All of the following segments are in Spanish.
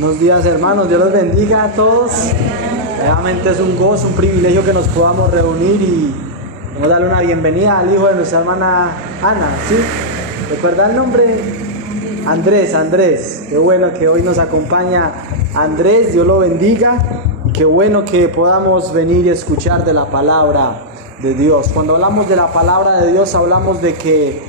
Buenos días, hermanos, Dios los bendiga a todos. Realmente es un gozo, un privilegio que nos podamos reunir y vamos a darle una bienvenida al hijo de nuestra hermana Ana, ¿sí? ¿Recuerda el nombre? Andrés. Qué bueno que hoy nos acompaña Andrés, Dios lo bendiga. Y qué bueno que podamos venir y escuchar de la palabra de Dios. Cuando hablamos de la palabra de Dios, hablamos de que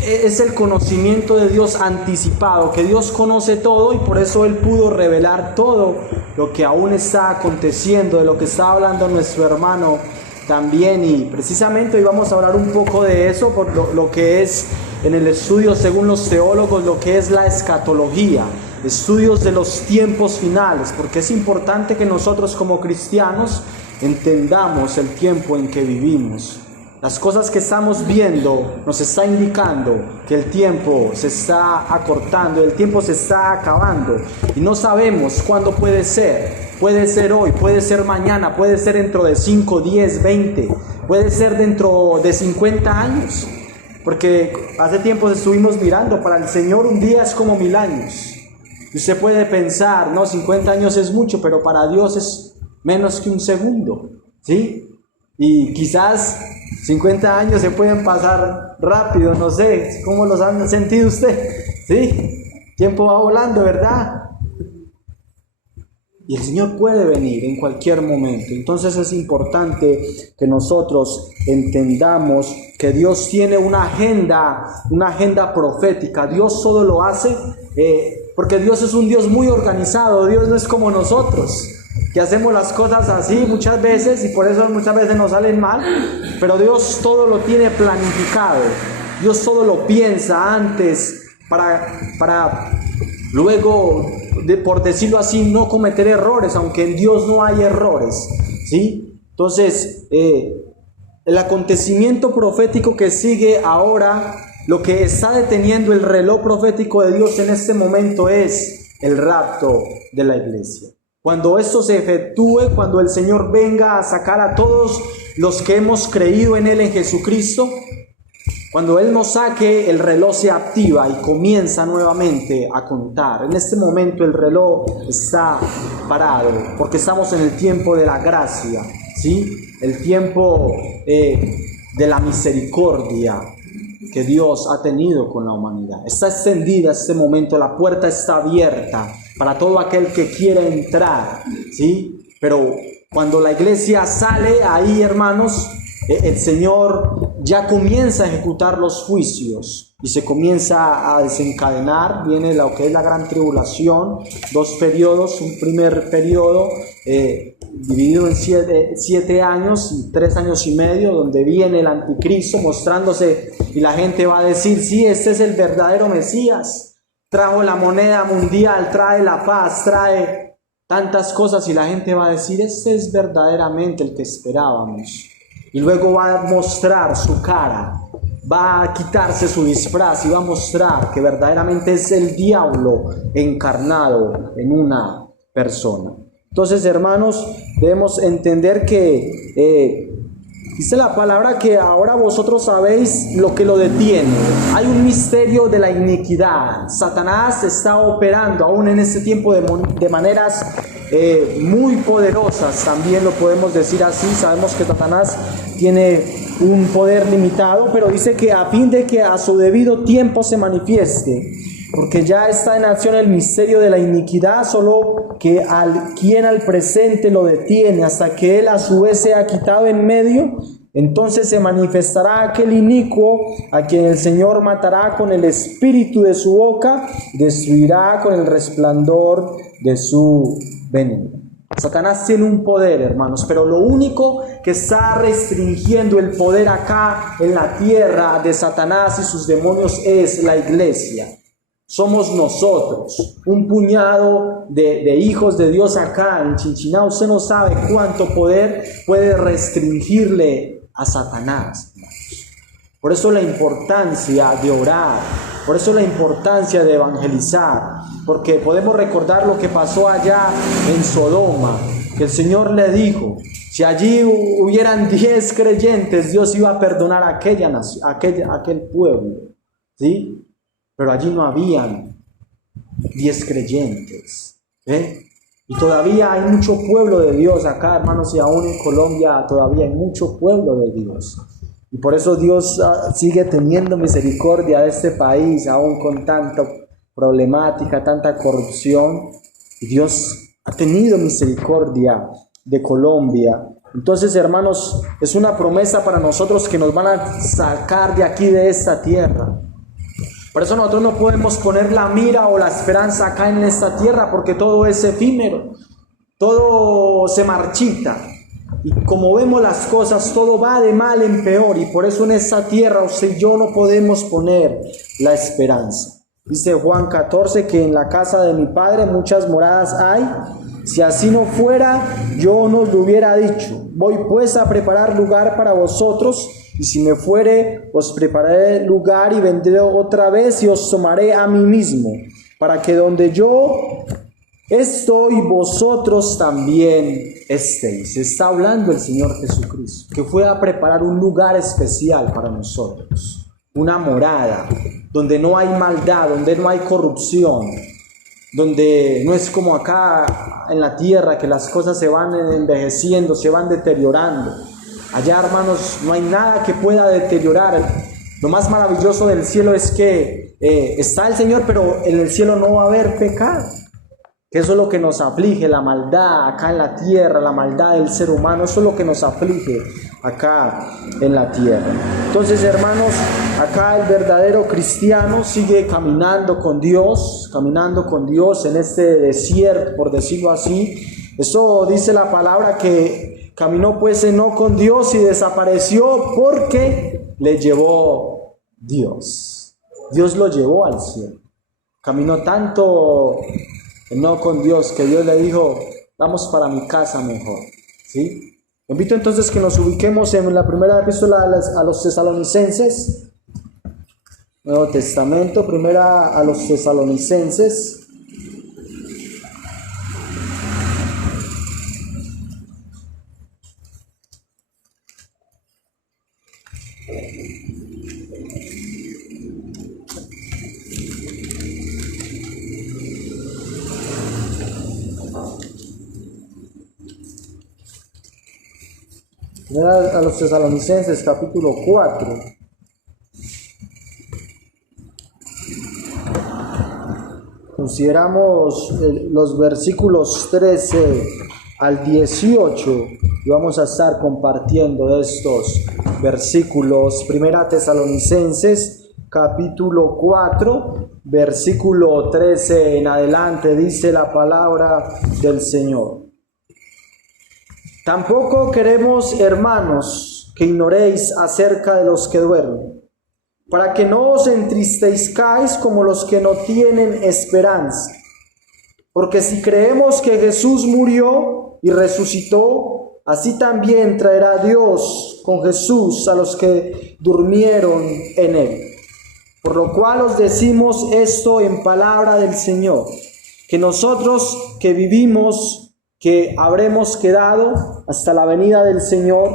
es el conocimiento de Dios anticipado, que Dios conoce todo y por eso Él pudo revelar todo lo que aún está aconteciendo, de lo que está hablando nuestro hermano también. Y precisamente hoy vamos a hablar un poco de eso, por lo que es en el estudio, según los teólogos, lo que es la escatología, estudios de los tiempos finales, porque es importante que nosotros como cristianos entendamos el tiempo en que vivimos. Las cosas que estamos viendo nos está indicando que el tiempo se está acortando, el tiempo se está acabando y no sabemos cuándo puede ser. Puede ser hoy, puede ser mañana, puede ser dentro de 5, 10, 20, puede ser dentro de 50 años. Porque hace tiempo estuvimos mirando, para el Señor un día es como 1000 años. Y usted puede pensar, no, 50 años es mucho, pero para Dios es menos que un segundo, ¿sí? Y quizás 50 años se pueden pasar rápido, no sé, ¿cómo los han sentido usted? ¿Sí? El tiempo va volando, ¿verdad? Y el Señor puede venir en cualquier momento. Entonces es importante que nosotros entendamos que Dios tiene una agenda profética. Dios todo lo hace porque Dios es un Dios muy organizado. Dios no es como nosotros, que hacemos las cosas así muchas veces y por eso muchas veces nos salen mal, pero Dios todo lo tiene planificado. Dios todo lo piensa antes para luego, por decirlo así, no cometer errores, aunque en Dios no hay errores, ¿sí? Entonces, el acontecimiento profético que sigue ahora, lo que está deteniendo el reloj profético de Dios en este momento es el rapto de la iglesia. Cuando esto se efectúe, cuando el Señor venga a sacar a todos los que hemos creído en Él, en Jesucristo, cuando Él nos saque, el reloj se activa y comienza nuevamente a contar. En este momento el reloj está parado porque estamos en el tiempo de la gracia, ¿sí? El tiempo de la misericordia que Dios ha tenido con la humanidad. Está extendida este momento, la puerta está abierta para todo aquel que quiera entrar, ¿sí? Pero cuando la iglesia sale ahí, hermanos, el Señor ya comienza a ejecutar los juicios y se comienza a desencadenar. Viene lo que es la gran tribulación, 2 periodos, un primer periodo dividido en 7 años y 3 años y medio, donde viene el anticristo mostrándose y la gente va a decir, sí, este es el verdadero Mesías, trajo la moneda mundial, trae la paz, trae tantas cosas, y la gente va a decir, este es verdaderamente el que esperábamos. Y luego va a mostrar su cara, va a quitarse su disfraz y va a mostrar que verdaderamente es el diablo encarnado en una persona. Entonces, hermanos, debemos entender que dice la palabra que ahora vosotros sabéis lo que lo detiene. Hay un misterio de la iniquidad. Satanás está operando aún en este tiempo de maneras muy poderosas, también lo podemos decir así. Sabemos que Satanás tiene un poder limitado, pero dice que a fin de que a su debido tiempo se manifieste, porque ya está en acción el misterio de la iniquidad, solo que quien al presente lo detiene hasta que él a su vez sea quitado en medio. Entonces se manifestará aquel inicuo a quien el Señor matará con el espíritu de su boca, destruirá con el resplandor de su venida. Satanás tiene un poder, hermanos, pero lo único que está restringiendo el poder acá en la tierra de Satanás y sus demonios es la iglesia. Somos nosotros, un puñado de hijos de Dios acá en Chinchiná. Usted no sabe cuánto poder puede restringirle a Satanás. Por eso la importancia de orar, por eso la importancia de evangelizar, porque podemos recordar lo que pasó allá en Sodoma, que el Señor le dijo, si allí hubieran 10 creyentes, Dios iba a perdonar a aquel pueblo, ¿sí? Pero allí no habían 10 creyentes. Y todavía hay mucho pueblo de Dios acá, hermanos, y aún en Colombia todavía hay mucho pueblo de Dios. Y por eso Dios sigue teniendo misericordia de este país, aún con tanta problemática, tanta corrupción. Y Dios ha tenido misericordia de Colombia. Entonces, hermanos, es una promesa para nosotros que nos van a sacar de aquí, de esta tierra. Por eso nosotros no podemos poner la mira o la esperanza acá en esta tierra, porque todo es efímero, todo se marchita. Y como vemos las cosas, todo va de mal en peor, y por eso en esta tierra usted y yo no podemos poner la esperanza. Dice Juan 14 que en la casa de mi Padre muchas moradas hay. Si así no fuera, yo no os lo hubiera dicho. Voy pues a preparar lugar para vosotros, y si me fuere, os prepararé lugar y vendré otra vez y os tomaré a mí mismo, para que donde yo estoy, vosotros también estéis. Está hablando el Señor Jesucristo, que fue a preparar un lugar especial para nosotros, una morada, donde no hay maldad, donde no hay corrupción, donde no es como acá en la tierra, que las cosas se van envejeciendo, se van deteriorando. Allá, hermanos, no hay nada que pueda deteriorar. Lo más maravilloso del cielo es que está el Señor, pero en el cielo no va a haber pecado. Que eso es lo que nos aflige, la maldad acá en la tierra, la maldad del ser humano, eso es lo que nos aflige acá en la tierra. Entonces, hermanos, acá el verdadero cristiano sigue caminando con Dios en este desierto, por decirlo así. Eso dice la palabra, que caminó pues Enoc con Dios y desapareció porque le llevó Dios. Dios lo llevó al cielo. Caminó tanto Enoc con Dios que Dios le dijo: vamos para mi casa mejor. ¿Sí? Invito entonces que nos ubiquemos en la primera epístola a los Tesalonicenses, Nuevo Testamento, primera a los Tesalonicenses. Primera a los Tesalonicenses, capítulo 4. Consideramos los versículos 13 al 18 y vamos a estar compartiendo estos versículos. Primera Tesalonicenses, capítulo 4, versículo 13 en adelante, dice la palabra del Señor. Tampoco queremos, hermanos, que ignoréis acerca de los que duermen, para que no os entristezcáis como los que no tienen esperanza. Porque si creemos que Jesús murió y resucitó, así también traerá Dios con Jesús a los que durmieron en él. Por lo cual os decimos esto en palabra del Señor, que nosotros que vivimos, que habremos quedado hasta la venida del Señor,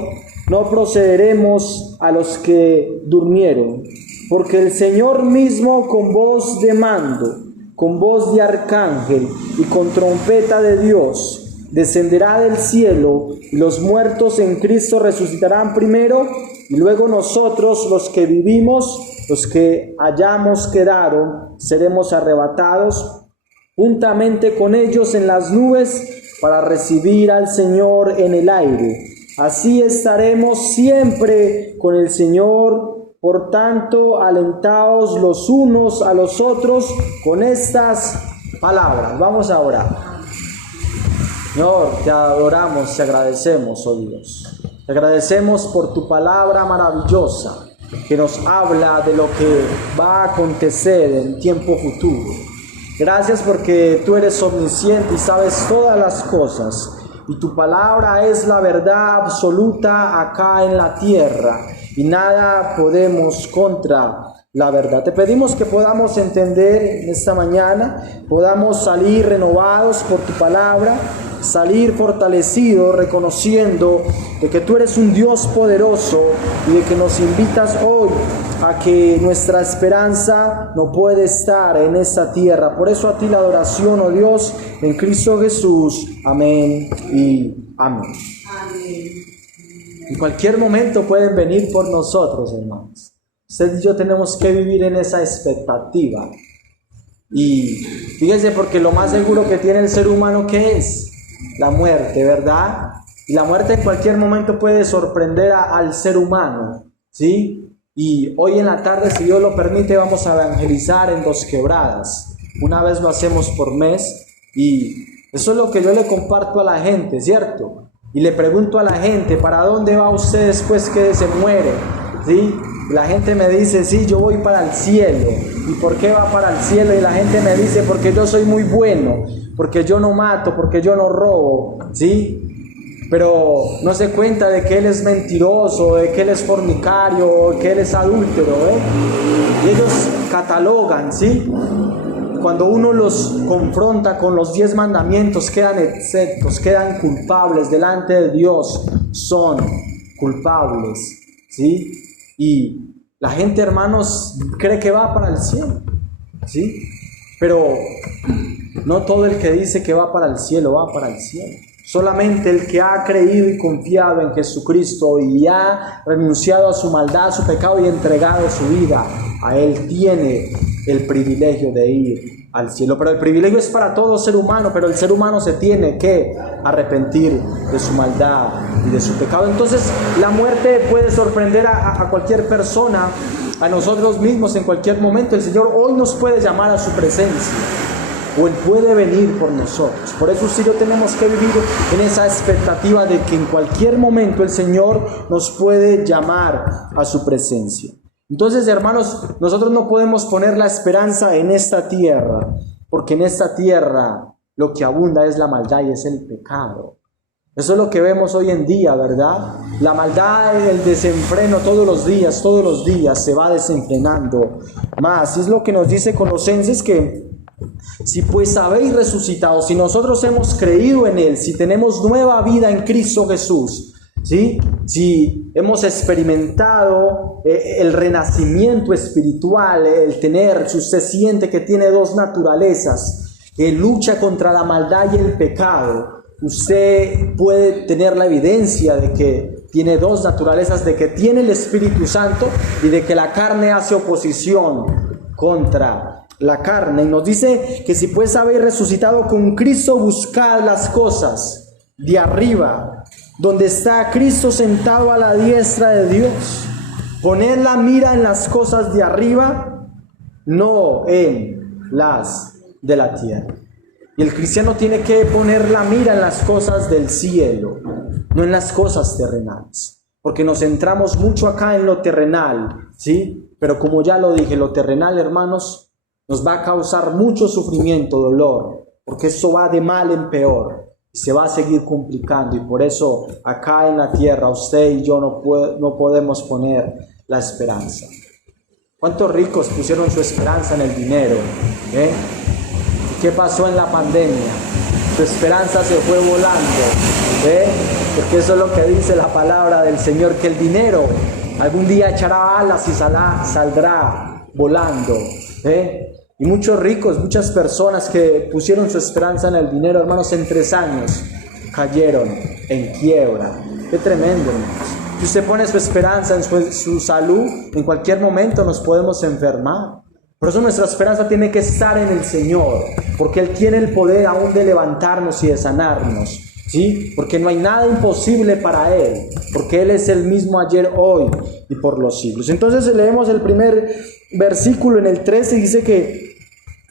no procederemos a los que durmieron, porque el Señor mismo con voz de mando, con voz de arcángel y con trompeta de Dios, descenderá del cielo, y los muertos en Cristo resucitarán primero, y luego nosotros, los que vivimos, los que hayamos quedado, seremos arrebatados juntamente con ellos en las nubes, para recibir al Señor en el aire. Así estaremos siempre con el Señor. Por tanto, alentaos los unos a los otros con estas palabras. Vamos a orar. Señor, te adoramos, te agradecemos, oh Dios. Te agradecemos por tu palabra maravillosa que nos habla de lo que va a acontecer en tiempo futuro. Gracias porque tú eres omnisciente y sabes todas las cosas, y tu palabra es la verdad absoluta acá en la tierra, y nada podemos contra la verdad. Te pedimos que podamos entender en esta mañana, podamos salir renovados por tu palabra, salir fortalecidos, reconociendo de que tú eres un Dios poderoso y de que nos invitas hoy a que nuestra esperanza no puede estar en esta tierra. Por eso a ti la adoración, oh Dios, en Cristo Jesús. Amén y amén. Amén. En cualquier momento pueden venir por nosotros, hermanos. Usted y yo tenemos que vivir en esa expectativa. Y fíjense, porque lo más seguro que tiene el ser humano, ¿qué es? La muerte, ¿verdad? Y la muerte en cualquier momento puede sorprender al ser humano, ¿sí? Y hoy en la tarde, si Dios lo permite, vamos a evangelizar en Dos Quebradas. Una vez lo hacemos por mes y eso es lo que yo le comparto a la gente, ¿cierto? Y le pregunto a la gente, ¿para dónde va usted después que se muere? ¿Sí? La gente me dice, sí, yo voy para el cielo. ¿Y por qué va para el cielo? Y la gente me dice, porque yo soy muy bueno, porque yo no mato, porque yo no robo, ¿sí? Pero no se cuenta de que él es mentiroso, de que él es fornicario, de que él es adúltero, ¿eh? Y ellos catalogan, ¿sí? Cuando uno los confronta con los 10 mandamientos, quedan exceptos, quedan culpables delante de Dios, son culpables, ¿sí? Y la gente, hermanos, cree que va para el cielo, ¿sí? Pero no todo el que dice que va para el cielo va para el cielo. Solamente el que ha creído y confiado en Jesucristo y ha renunciado a su maldad, a su pecado y entregado su vida a Él, tiene el privilegio de ir al cielo. Pero el privilegio es para todo ser humano, pero el ser humano se tiene que arrepentir de su maldad y de su pecado. Entonces la muerte puede sorprender a cualquier persona, a nosotros mismos en cualquier momento. El Señor hoy nos puede llamar a su presencia, o Él puede venir por nosotros. Por eso usted y yo tenemos que vivir en esa expectativa de que en cualquier momento el Señor nos puede llamar a su presencia. Entonces, hermanos, nosotros no podemos poner la esperanza en esta tierra, porque en esta tierra lo que abunda es la maldad y es el pecado. Eso es lo que vemos hoy en día, ¿verdad? La maldad, el desenfreno todos los días se va desenfrenando más. Y es lo que nos dice Colosenses, que si pues habéis resucitado, si nosotros hemos creído en Él, si tenemos nueva vida en Cristo Jesús, ¿sí? Si hemos experimentado el renacimiento espiritual, el tener, si usted siente que tiene dos naturalezas, que lucha contra la maldad y el pecado, usted puede tener la evidencia de que tiene dos naturalezas, de que tiene el Espíritu Santo y de que la carne hace oposición contra la carne. Y nos dice que si pues habéis resucitado con Cristo, buscad las cosas de arriba, donde está Cristo sentado a la diestra de Dios. Poned la mira en las cosas de arriba, no en las de la tierra. Y el cristiano tiene que poner la mira en las cosas del cielo, no en las cosas terrenales. Porque nos centramos mucho acá en lo terrenal, ¿sí? Pero como ya lo dije, lo terrenal, hermanos, nos va a causar mucho sufrimiento, dolor, porque eso va de mal en peor y se va a seguir complicando. Y por eso acá en la tierra usted y yo no podemos poner la esperanza. ¿Cuántos ricos pusieron su esperanza en el dinero? ¿Y qué pasó en la pandemia? Su esperanza se fue volando, porque eso es lo que dice la palabra del Señor, que el dinero algún día echará alas y saldrá volando. Y muchos ricos, muchas personas que pusieron su esperanza en el dinero, hermanos, en 3 años cayeron en quiebra. Qué tremendo, hermanos. Si usted pone su esperanza en su salud, en cualquier momento nos podemos enfermar. Por eso nuestra esperanza tiene que estar en el Señor, porque Él tiene el poder aún de levantarnos y de sanarnos, ¿sí? Porque no hay nada imposible para Él, porque Él es el mismo ayer, hoy y por los siglos. Entonces leemos el primer versículo en el 13, dice que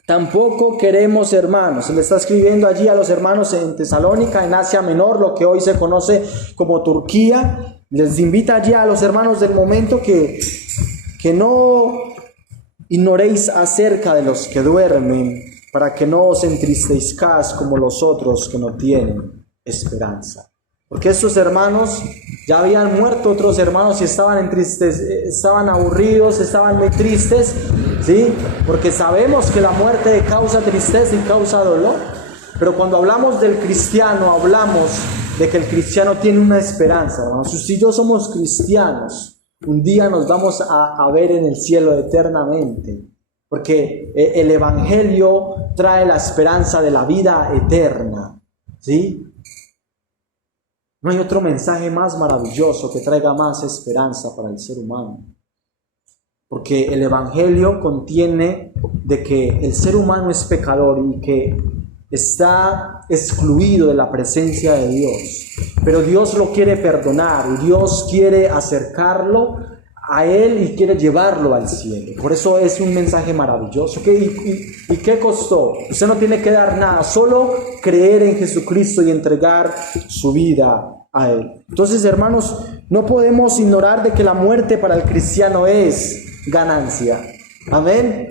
tampoco queremos, hermanos, se le está escribiendo allí a los hermanos en Tesalónica, en Asia Menor, lo que hoy se conoce como Turquía. Les invita allí a los hermanos del momento que no ignoréis acerca de los que duermen, para que no os entristezcáis como los otros que no tienen esperanza. Porque estos hermanos ya habían muerto, otros hermanos, y estaban estaban aburridos, estaban muy tristes, ¿sí? Porque sabemos que la muerte causa tristeza y causa dolor. Pero cuando hablamos del cristiano, hablamos de que el cristiano tiene una esperanza, hermanos. Si yo somos cristianos, un día nos vamos a ver en el cielo eternamente. Porque el Evangelio trae la esperanza de la vida eterna, ¿sí? No hay otro mensaje más maravilloso que traiga más esperanza para el ser humano. Porque el Evangelio contiene de que el ser humano es pecador y que está excluido de la presencia de Dios. Pero Dios lo quiere perdonar y Dios quiere acercarlo a Él y quiere llevarlo al cielo. Por eso es un mensaje maravilloso. ¿Y qué costó? Usted no tiene que dar nada, solo creer en Jesucristo y entregar su vida a Él. Entonces, hermanos, no podemos ignorar de que la muerte para el cristiano es ganancia. Amén.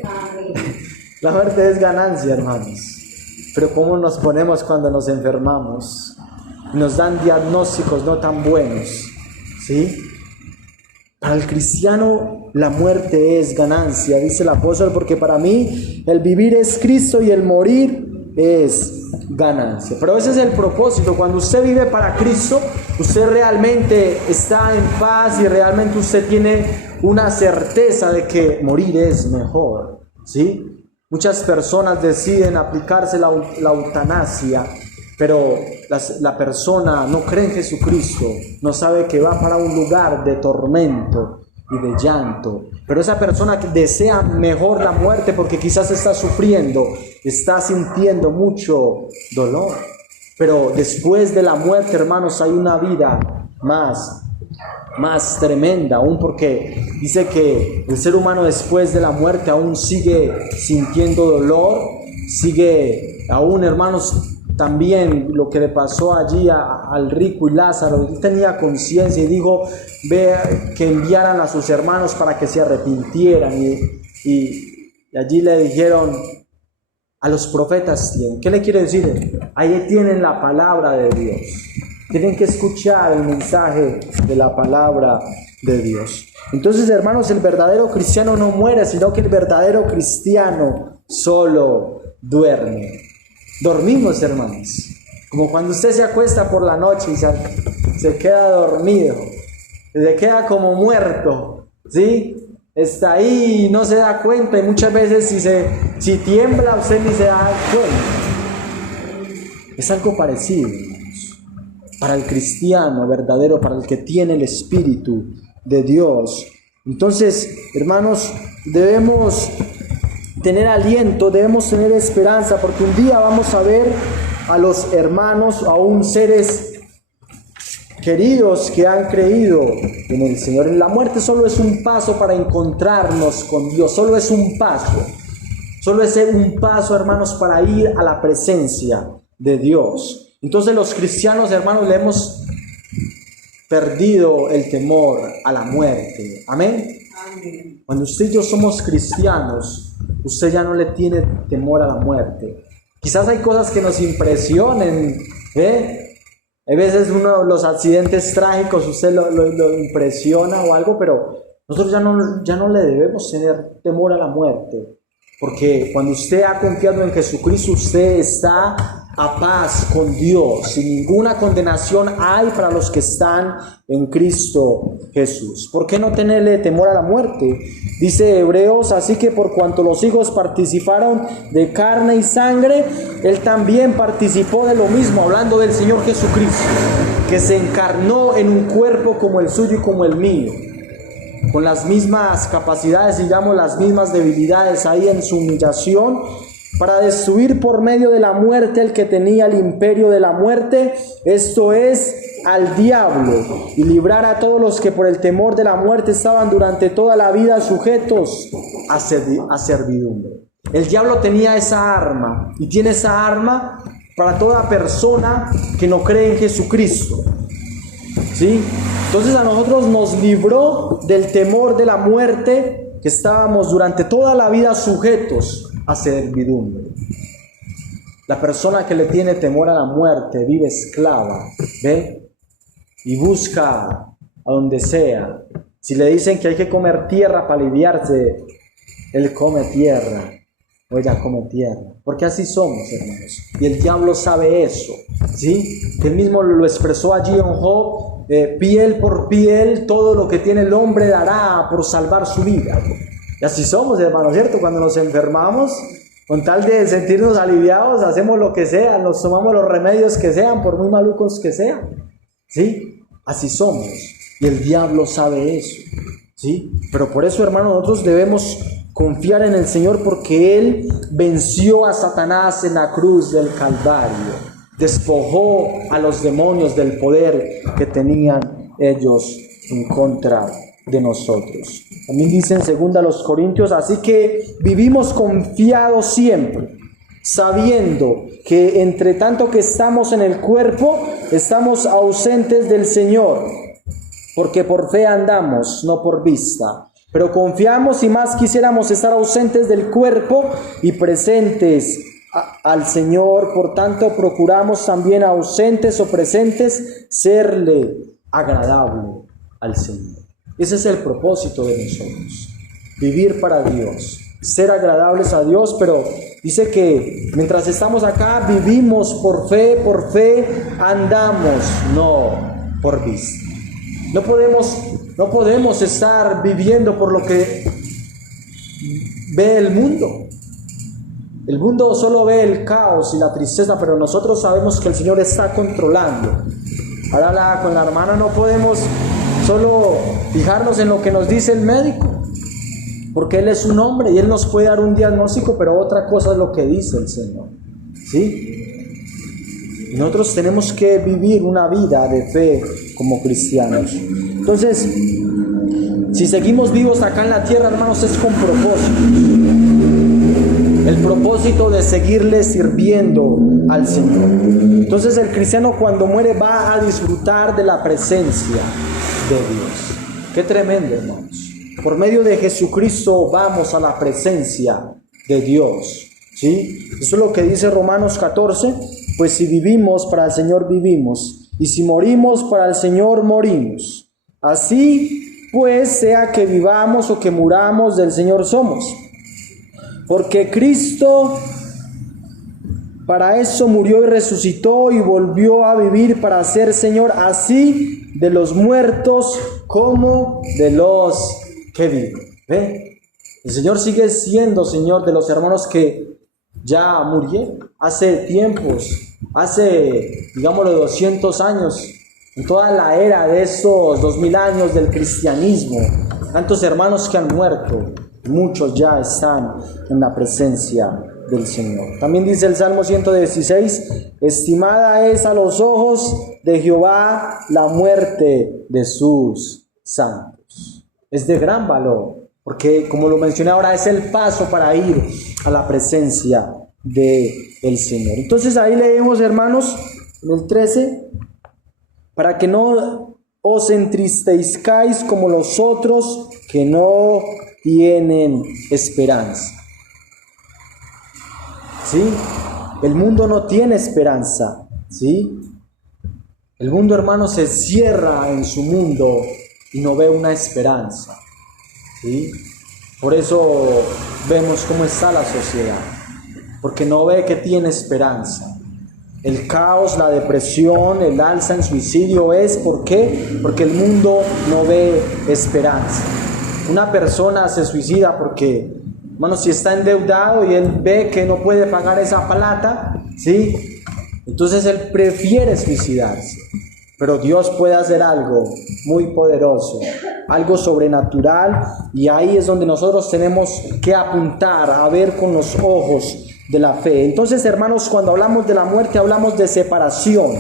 La muerte es ganancia, hermanos. Pero ¿cómo nos ponemos cuando nos enfermamos? Nos dan diagnósticos no tan buenos, ¿sí? Para el cristiano la muerte es ganancia, dice el apóstol, porque para mí el vivir es Cristo y el morir es ganancia. Pero ese es el propósito. Cuando usted vive para Cristo, usted realmente está en paz y realmente usted tiene una certeza de que morir es mejor, ¿sí? Muchas personas deciden aplicarse la eutanasia, pero la persona no cree en Jesucristo, no sabe que va para un lugar de tormento y de llanto. Pero esa persona que desea mejor la muerte porque quizás está sufriendo, está sintiendo mucho dolor. Pero después de la muerte, hermanos, hay una vida más tremenda, aún porque dice que el ser humano después de la muerte aún sigue sintiendo dolor, sigue aún, hermanos, también lo que le pasó allí al rico y Lázaro. Él tenía conciencia y dijo, ve que enviaran a sus hermanos para que se arrepintieran, y allí le dijeron, a los profetas tienen. ¿Qué le quiere decir? Ahí tienen la palabra de Dios. Tienen que escuchar el mensaje de la palabra de Dios. Entonces, hermanos, el verdadero cristiano no muere, sino que el verdadero cristiano solo duerme. Dormimos, hermanos. Como cuando usted se acuesta por la noche y se queda dormido. Se queda como muerto, ¿sí? Está ahí y no se da cuenta. Y muchas veces si tiembla, usted ni se da cuenta. Es algo parecido, hermanos. Para el cristiano verdadero, para el que tiene el Espíritu de Dios. Entonces, hermanos, debemos tener aliento, debemos tener esperanza, porque un día vamos a ver a los hermanos, aún seres queridos que han creído en el Señor. La muerte solo es un paso para encontrarnos con Dios, solo es un paso, hermanos, para ir a la presencia de Dios. Entonces los cristianos, hermanos, le hemos perdido el temor a la muerte. Amén. Amén. Cuando usted y yo somos cristianos, usted ya no le tiene temor a la muerte. Quizás hay cosas que nos impresionen, Hay veces los accidentes trágicos, usted lo impresiona o algo, pero nosotros ya no le debemos tener temor a la muerte. Porque cuando usted ha confiado en Jesucristo, usted está a paz con Dios. Sin ninguna condenación hay para los que están en Cristo Jesús. ¿Por qué no tenerle temor a la muerte? Dice Hebreos, así que por cuanto los hijos participaron de carne y sangre, Él también participó de lo mismo, hablando del Señor Jesucristo, que se encarnó en un cuerpo como el suyo y como el mío, con las mismas capacidades, digamos, las mismas debilidades ahí en su humillación, para destruir por medio de la muerte al que tenía el imperio de la muerte, esto es, al diablo, y librar a todos los que por el temor de la muerte estaban durante toda la vida sujetos a servidumbre. El diablo tenía esa arma, y tiene esa arma para toda persona que no cree en Jesucristo, ¿sí? Entonces a nosotros nos libró del temor de la muerte, que estábamos durante toda la vida sujetos a servidumbre. La persona que le tiene temor a la muerte vive esclava, ¿ve? y busca a donde sea. Si le dicen que hay que comer tierra para aliviarse, él come tierra o ella come tierra, porque así somos, hermanos, y el diablo sabe eso, ¿sí? Él mismo lo expresó allí en Job, piel por piel, todo lo que tiene el hombre dará por salvar su vida. Y así somos, hermanos, ¿cierto? Cuando nos enfermamos, con tal de sentirnos aliviados, hacemos lo que sea, nos tomamos los remedios que sean, por muy malucos que sean, ¿sí? Así somos, y el diablo sabe eso, ¿sí? Pero por eso, hermanos, nosotros debemos confiar en el Señor, porque Él venció a Satanás en la cruz del Calvario, despojó a los demonios del poder que tenían ellos en contra de nosotros. También dice en 2 Corintios, así que vivimos confiados siempre, sabiendo que entre tanto que estamos en el cuerpo, estamos ausentes del Señor, porque por fe andamos, no por vista. Pero confiamos y más quisiéramos estar ausentes del cuerpo y presentes al Señor. Por tanto, procuramos también ausentes o presentes serle agradable al Señor. Ese es el propósito de nosotros, vivir para Dios, ser agradables a Dios. Pero dice que mientras estamos acá vivimos por fe andamos, no por vista. No podemos estar viviendo por lo que ve el mundo. El mundo solo ve el caos y la tristeza, pero nosotros sabemos que el Señor está controlando. Ahora con la hermana no podemos solo fijarnos en lo que nos dice el médico, porque Él es un hombre y Él nos puede dar un diagnóstico, pero otra cosa es lo que dice el Señor, ¿sí? Y nosotros tenemos que vivir una vida de fe como cristianos. Entonces, si seguimos vivos acá en la tierra, hermanos, es con propósito. El propósito de seguirle sirviendo al Señor. Entonces el cristiano cuando muere va a disfrutar de la presencia de Dios. Qué tremendo, hermanos. Por medio de Jesucristo vamos a la presencia de Dios, ¿sí? Eso es lo que dice Romanos 14. Pues si vivimos, para el Señor vivimos, y si morimos, para el Señor morimos. Así pues, sea que vivamos o que muramos, del Señor somos. Porque Cristo para eso murió y resucitó y volvió a vivir para ser Señor, así de los muertos como de los que viven. ¿Ve? El Señor sigue siendo Señor de los hermanos que ya murieron hace tiempos, hace, digámoslo, 200 años, en toda la era de estos 2000 años del cristianismo. Tantos hermanos que han muerto, muchos ya están en la presencia del Señor. También dice el Salmo 116, estimada es a los ojos de Jehová la muerte de sus santos. Es de gran valor, porque como lo mencioné ahora, es el paso para ir a la presencia del Señor. Entonces ahí leemos, hermanos, en el 13, para que no os entristezcáis como los otros que no tienen esperanza. ¿Sí? El mundo no tiene esperanza, ¿sí? El mundo, hermano, se cierra en su mundo y no ve una esperanza, ¿sí? Por eso vemos cómo está la sociedad, porque no ve que tiene esperanza. El caos, la depresión, el alza en suicidio es, ¿por qué? Porque el mundo no ve esperanza. Una persona se suicida porque, hermano, si está endeudado y él ve que no puede pagar esa plata, ¿sí? Entonces él prefiere suicidarse. Pero Dios puede hacer algo muy poderoso, algo sobrenatural, y ahí es donde nosotros tenemos que apuntar a ver con los ojos de la fe. Entonces, hermanos, cuando hablamos de la muerte, hablamos de separación.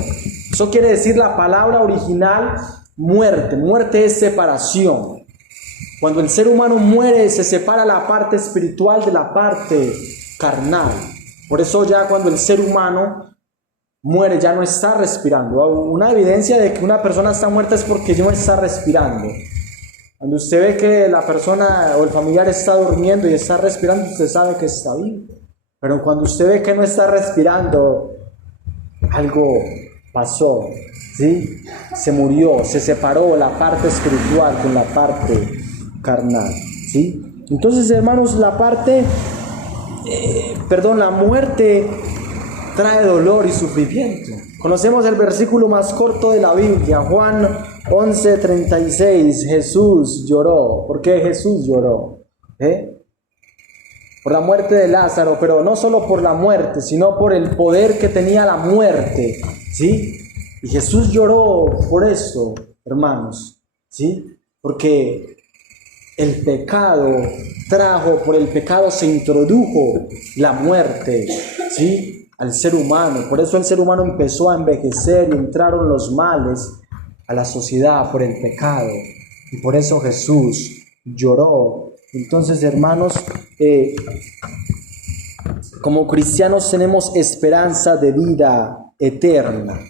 Eso quiere decir la palabra original, muerte. Muerte es separación. Cuando el ser humano muere, se separa la parte espiritual de la parte carnal. Por eso ya cuando el ser humano muere, ya no está respirando. Una evidencia de que una persona está muerta es porque no está respirando. Cuando usted ve que la persona o el familiar está durmiendo y está respirando, usted sabe que está vivo. Pero cuando usted ve que no está respirando, algo pasó, ¿sí? Se murió, se separó la parte espiritual con la parte carnal, ¿sí? Entonces, hermanos, la muerte trae dolor y sufrimiento. Conocemos el versículo más corto de la Biblia, Juan 11:36. Jesús lloró. ¿Por qué Jesús lloró? Por la muerte de Lázaro, pero no solo por la muerte, sino por el poder que tenía la muerte, ¿sí? Y Jesús lloró por eso, hermanos, ¿sí? Porque el pecado por el pecado se introdujo la muerte, ¿sí? Al ser humano. Por eso el ser humano empezó a envejecer y entraron los males a la sociedad por el pecado. Y por eso Jesús lloró. Entonces, hermanos, como cristianos tenemos esperanza de vida eterna.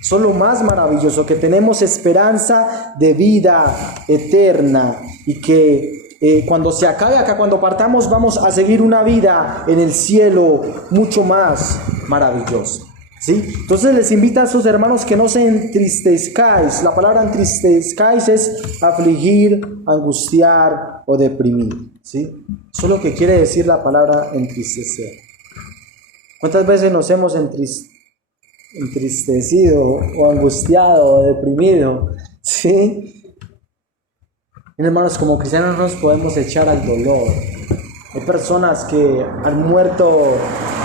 Eso es lo más maravilloso, que tenemos esperanza de vida eterna y que cuando se acabe acá, cuando partamos, vamos a seguir una vida en el cielo mucho más maravillosa, ¿sí? Entonces les invito a esos hermanos que no se entristezcáis. La palabra entristezcáis es afligir, angustiar o deprimir, ¿sí? Eso es lo que quiere decir la palabra entristecer. ¿Cuántas veces nos hemos entristecido o angustiado o deprimido? ¿Sí? Hermanos, como cristianos no nos podemos echar al dolor. Hay personas que han muerto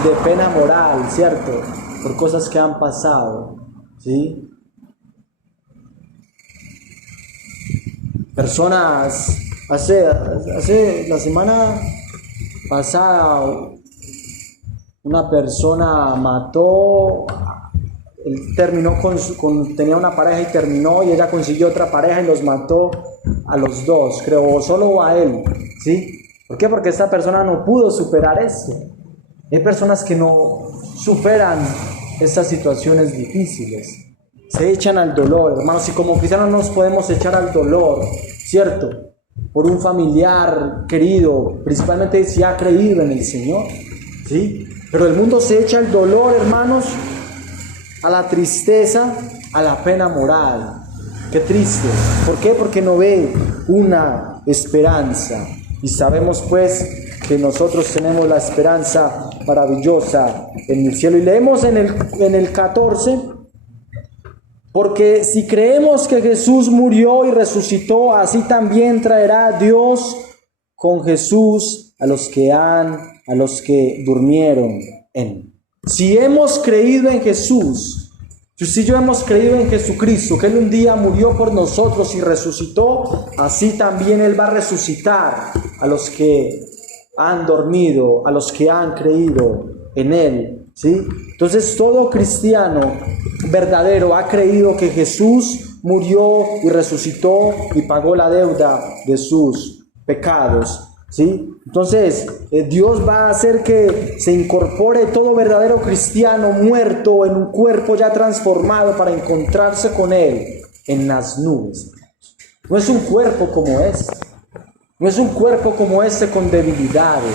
de pena moral, ¿cierto? Por cosas que han pasado, ¿sí? Personas, hace la semana pasada, una persona mató, él terminó tenía una pareja y terminó, y ella consiguió otra pareja y los mató a los dos, creo, o solo a él, ¿sí? ¿Por qué? Porque esta persona no pudo superar esto. Hay personas que no superan estas situaciones difíciles, se echan al dolor, hermanos, y como cristianos no nos podemos echar al dolor, ¿cierto? Por un familiar querido, principalmente si ha creído en el Señor, ¿sí? Pero el mundo se echa al dolor, hermanos, a la tristeza, a la pena moral. Qué triste. ¿Por qué? Porque no ve una esperanza. Y sabemos pues que nosotros tenemos la esperanza maravillosa en el cielo. Y leemos en el 14, porque si creemos que Jesús murió y resucitó, así también traerá Dios con Jesús a los que durmieron en él. Si hemos creído en Jesús, si yo hemos creído en Jesucristo, que Él un día murió por nosotros y resucitó, así también Él va a resucitar a los que han dormido, a los que han creído en Él, ¿sí? Entonces todo cristiano verdadero ha creído que Jesús murió y resucitó y pagó la deuda de sus pecados, ¿sí? Entonces Dios va a hacer que se incorpore todo verdadero cristiano muerto en un cuerpo ya transformado para encontrarse con Él en las nubes. No es un cuerpo como este, no es un cuerpo como este con debilidades,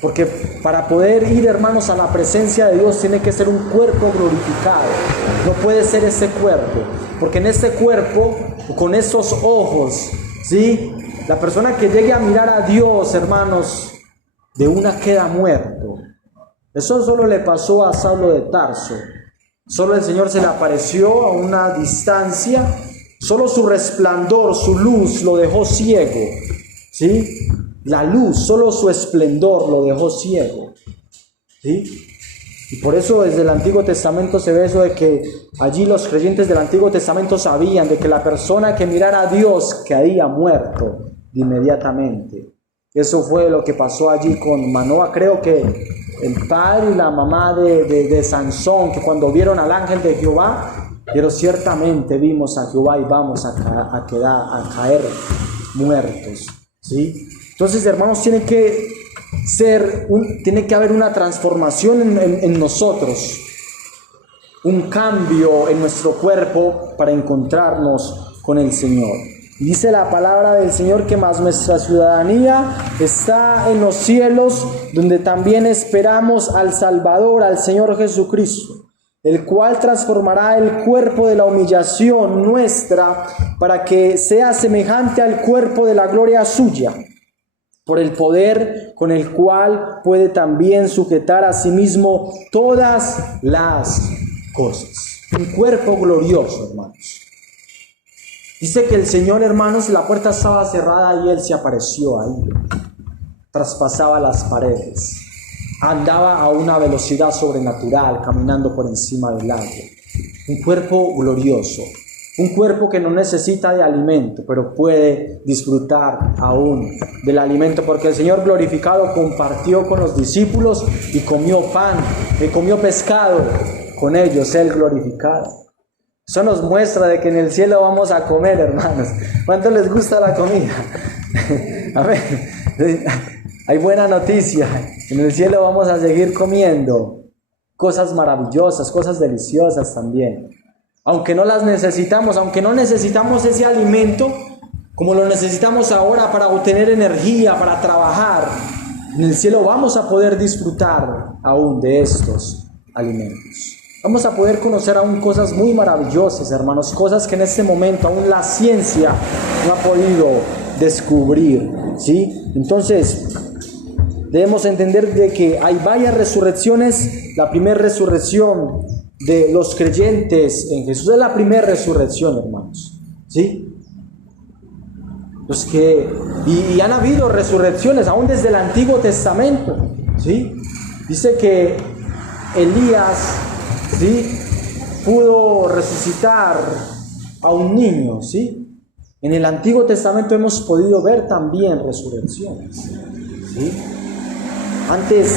porque para poder ir, hermanos, a la presencia de Dios tiene que ser un cuerpo glorificado. No puede ser ese cuerpo, porque en este cuerpo, con estos ojos, ¿sí? La persona que llegue a mirar a Dios, hermanos, de una queda muerto. Eso solo le pasó a Saulo de Tarso. Solo el Señor se le apareció a una distancia. Solo su resplandor, su luz lo dejó ciego, ¿sí? La luz, solo su esplendor lo dejó ciego, ¿sí? Y por eso desde el Antiguo Testamento se ve eso de que allí los creyentes del Antiguo Testamento sabían de que la persona que mirara a Dios caía muerto inmediatamente. Eso fue lo que pasó allí con Manoa. Creo que el padre y la mamá de Sansón, que cuando vieron al ángel de Jehová, pero ciertamente vimos a Jehová y vamos a caer muertos, ¿sí? Entonces, hermanos, tiene que haber una transformación en nosotros, un cambio en nuestro cuerpo para encontrarnos con el Señor. Dice la palabra del Señor que más nuestra ciudadanía está en los cielos, donde también esperamos al Salvador, al Señor Jesucristo, el cual transformará el cuerpo de la humillación nuestra para que sea semejante al cuerpo de la gloria suya, por el poder con el cual puede también sujetar a sí mismo todas las cosas. Un cuerpo glorioso, hermanos. Dice que el Señor, hermanos, la puerta estaba cerrada y Él se apareció ahí. Traspasaba las paredes. Andaba a una velocidad sobrenatural, caminando por encima del agua. Un cuerpo glorioso. Un cuerpo que no necesita de alimento, pero puede disfrutar aún del alimento, porque el Señor glorificado compartió con los discípulos y comió pan, y comió pescado con ellos, Él glorificado. Eso nos muestra de que en el cielo vamos a comer, hermanos. ¿Cuánto les gusta la comida? A ver, hay buena noticia. En el cielo vamos a seguir comiendo cosas maravillosas, cosas deliciosas también. Aunque no las necesitamos, aunque no necesitamos ese alimento como lo necesitamos ahora para obtener energía, para trabajar, en el cielo vamos a poder disfrutar aún de estos alimentos. Vamos a poder conocer aún cosas muy maravillosas, hermanos, cosas que en este momento aún la ciencia no ha podido descubrir, ¿sí? Entonces, debemos entender de que hay varias resurrecciones. La primera resurrección de los creyentes en Jesús es la primera resurrección, hermanos, ¿sí? Los que, y han habido resurrecciones aún desde el Antiguo Testamento, ¿sí? Dice que Elías, ¿sí?, pudo resucitar a un niño, ¿sí? En el Antiguo Testamento hemos podido ver también resurrecciones, ¿sí? Antes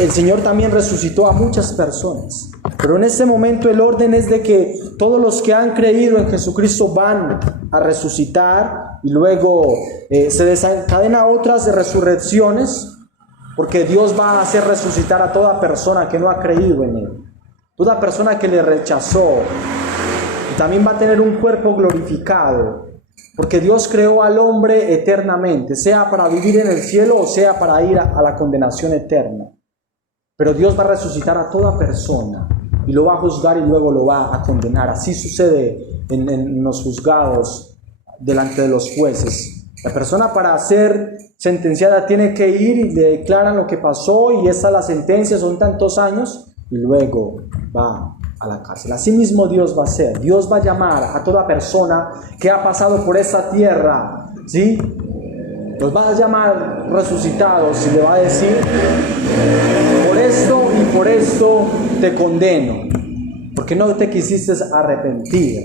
el Señor también resucitó a muchas personas, pero en este momento el orden es de que todos los que han creído en Jesucristo van a resucitar y luego se desencadenan otras resurrecciones, porque Dios va a hacer resucitar a toda persona que no ha creído en Él, toda persona que le rechazó, y también va a tener un cuerpo glorificado, porque Dios creó al hombre eternamente, sea para vivir en el cielo o sea para ir a la condenación eterna. Pero Dios va a resucitar a toda persona y lo va a juzgar y luego lo va a condenar. Así sucede en los juzgados delante de los jueces. La persona para ser sentenciada tiene que ir y le declaran lo que pasó y esta es la sentencia, son tantos años, y luego va a la cárcel. Así mismo Dios va a hacer. Dios va a llamar a toda persona que ha pasado por esta tierra, ¿sí? Los va a llamar resucitados y le va a decir: por esto y por esto te condeno, porque no te quisiste arrepentir,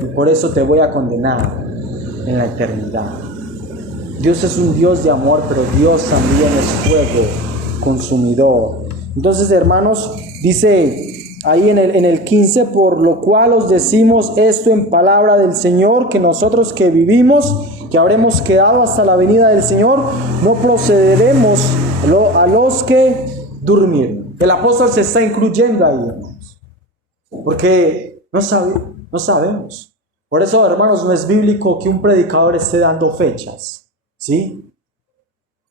y por eso te voy a condenar en la eternidad. Dios es un Dios de amor, pero Dios también es fuego consumidor. Entonces, hermanos, dice ahí en el 15, por lo cual os decimos esto en palabra del Señor, que nosotros que vivimos, que habremos quedado hasta la venida del Señor, no procederemos a los que durmieron. El apóstol se está incluyendo ahí, hermanos, porque no sabemos. Por eso, hermanos, no es bíblico que un predicador esté dando fechas, ¿sí?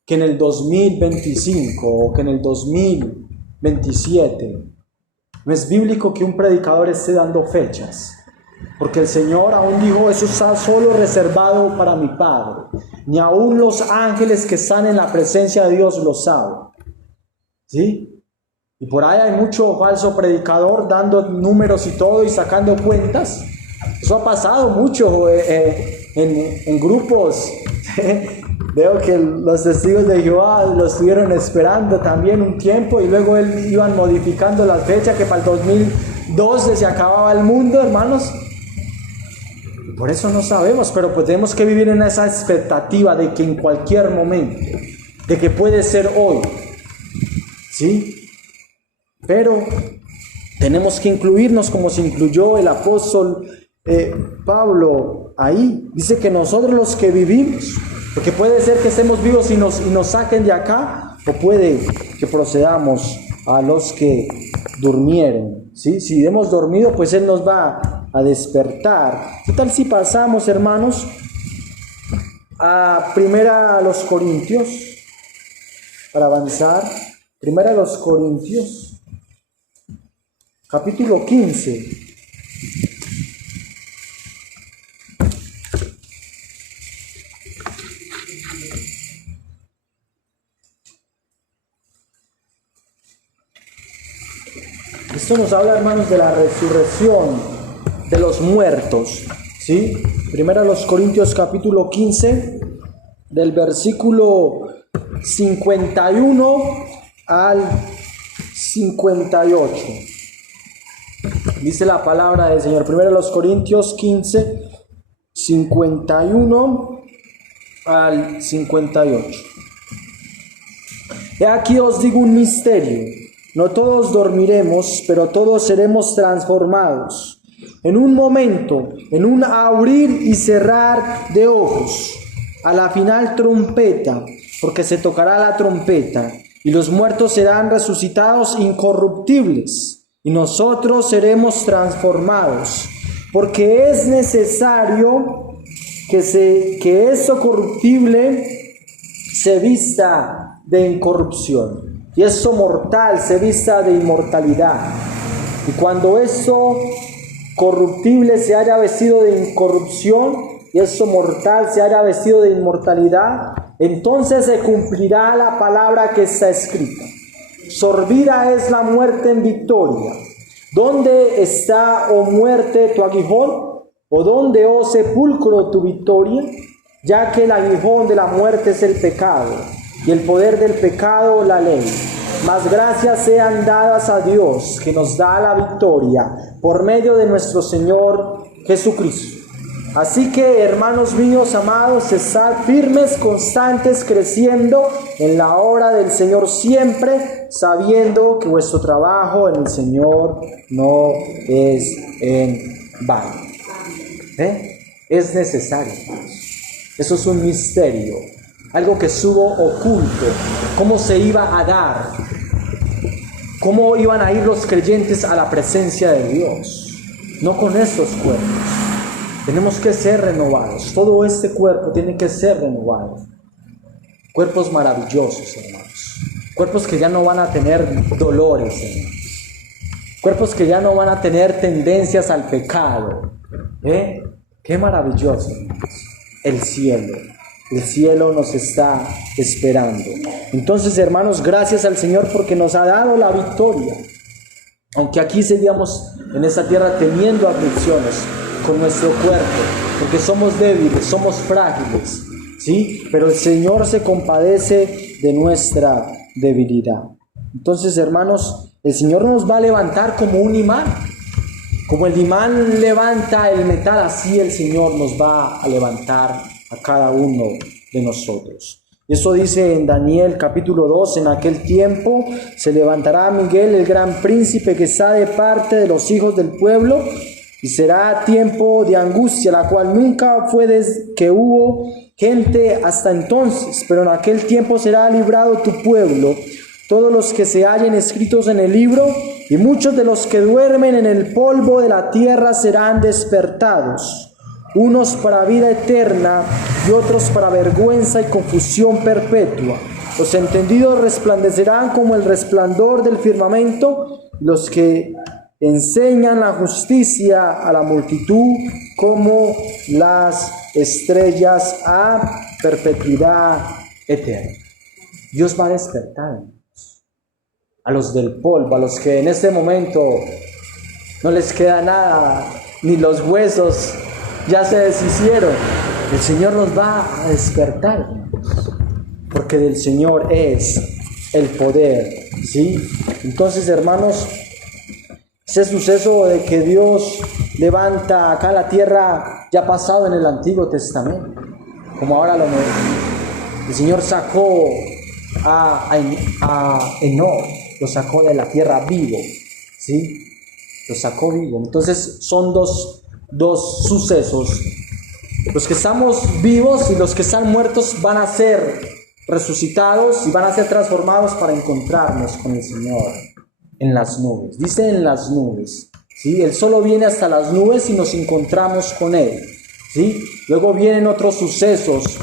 Que en el 2025 o que en el 2027. No es bíblico que un predicador esté dando fechas, porque el Señor aún dijo: eso está solo reservado para mi Padre. Ni aún los ángeles que están en la presencia de Dios lo saben, ¿sí? Y por ahí hay mucho falso predicador dando números y todo y sacando cuentas. Eso ha pasado mucho en grupos. Veo que los testigos de Jehová lo estuvieron esperando también un tiempo y luego iban modificando las fechas, que para el 2012 se acababa el mundo, hermanos. Por eso no sabemos, pero pues tenemos que vivir en esa expectativa de que en cualquier momento, de que puede ser hoy, ¿sí? Pero tenemos que incluirnos como se incluyó el apóstol Pablo ahí. Dice que nosotros los que vivimos, porque puede ser que estemos vivos y nos saquen de acá, o puede que procedamos a los que durmieron, ¿sí? Si hemos dormido, pues Él nos va a despertar. ¿Qué tal si pasamos, hermanos, a Primera a los Corintios, para avanzar? Primera a los Corintios, capítulo 15. Esto nos habla, hermanos, de la resurrección de los muertos, ¿sí? Primera a los Corintios capítulo 15, del versículo 51 al 58. Dice la palabra del Señor. Primera a los Corintios 15, 51 al 58. He aquí os digo un misterio. No todos dormiremos, pero todos seremos transformados. En un momento, en un abrir y cerrar de ojos, a la final trompeta, porque se tocará la trompeta, y los muertos serán resucitados incorruptibles, y nosotros seremos transformados, porque es necesario que esto corruptible se vista de incorrupción, y esto mortal se vista de inmortalidad. Y cuando esto corruptible se haya vestido de incorrupción, y esto mortal se haya vestido de inmortalidad, entonces se cumplirá la palabra que está escrita: sorbida es la muerte en victoria. ¿Dónde está, oh muerte, tu aguijón? ¿O dónde, oh sepulcro, tu victoria? Ya que el aguijón de la muerte es el pecado, y el poder del pecado la ley. Mas gracias sean dadas a Dios, que nos da la victoria por medio de nuestro Señor Jesucristo. Así que, hermanos míos amados, estad firmes, constantes, creciendo en la obra del Señor siempre, sabiendo que vuestro trabajo en el Señor no es en vano. Es necesario. Eso es un misterio, algo que estuvo oculto. ¿Cómo se iba a dar? ¿Cómo iban a ir los creyentes a la presencia de Dios? No con estos cuerpos. Tenemos que ser renovados. Todo este cuerpo tiene que ser renovado. Cuerpos maravillosos, hermanos. Cuerpos que ya no van a tener dolores, hermanos. Cuerpos que ya no van a tener tendencias al pecado. Qué maravilloso, hermanos. El cielo nos está esperando. Entonces, hermanos, gracias al Señor porque nos ha dado la victoria. Aunque aquí seguíamos en esta tierra teniendo aflicciones con nuestro cuerpo, porque somos débiles, somos frágiles, ¿sí? Pero el Señor se compadece de nuestra debilidad. Entonces, hermanos, el Señor nos va a levantar como un imán. Como el imán levanta el metal, así el Señor nos va a levantar a cada uno de nosotros. Eso dice en Daniel capítulo 2, en aquel tiempo se levantará Miguel, el gran príncipe que está de parte de los hijos del pueblo, y será tiempo de angustia, la cual nunca fue desde que hubo gente hasta entonces, pero en aquel tiempo será librado tu pueblo, todos los que se hallen escritos en el libro, y muchos de los que duermen en el polvo de la tierra serán despertados, unos para vida eterna y otros para vergüenza y confusión perpetua. Los entendidos resplandecerán como el resplandor del firmamento, los que enseñan la justicia a la multitud como las estrellas a perpetuidad eterna. Dios va a despertar a los del polvo, a los que en este momento no les queda nada, ni los huesos ya se deshicieron. El Señor los va a despertar, porque del Señor es el poder, ¿sí? Entonces, hermanos, ese suceso de que Dios levanta acá la tierra ya pasado en el Antiguo Testamento, como ahora lo vemos. El Señor sacó a Enoc, lo sacó de la tierra vivo, ¿sí? Lo sacó vivo. Entonces son dos sucesos. Los que estamos vivos y los que están muertos van a ser resucitados y van a ser transformados para encontrarnos con el Señor en las nubes. Dice en las nubes. ¿sí? Él solo viene hasta las nubes y nos encontramos con Él, ¿sí? Luego vienen otros sucesos.